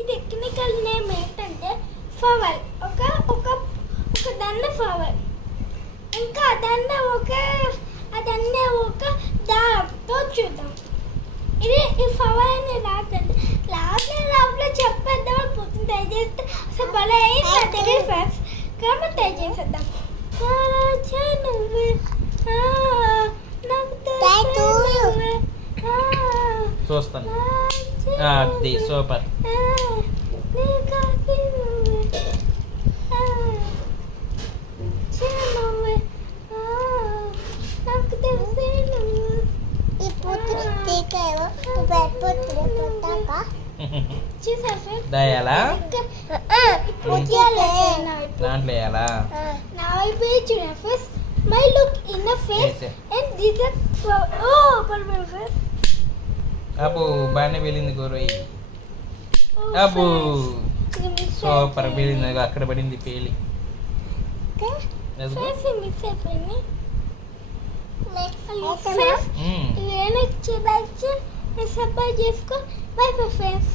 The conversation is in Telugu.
ఈ టెక్నికల్ నేమ్ ఏంటంటే ఫవల్. ఒక ఒక ఒక దండ ఫవల్, ఇంకా అదన్న ఒక దాంతో చూద్దాం. ఇది ఈ ఫవల్ అని రాదండి. లాభంలో చెప్పేద్దాం అనుకుంటుంది. దయచేస్తే అసలు భలే అయింది ఫ్రెండ్స్. కాబట్టి దయచేసేద్దాం. చూస్తాను. అది సూపర్. దయాలా దాంట్లో వేయాలా? My look in the face and this is face. అబ్బో బాగానే వెళ్ళింది గోరయ్య. అబ్బో సూపర్ వెళ్ళింది. అక్కడ పడింది పేలి. చేసుకో. By bye friends.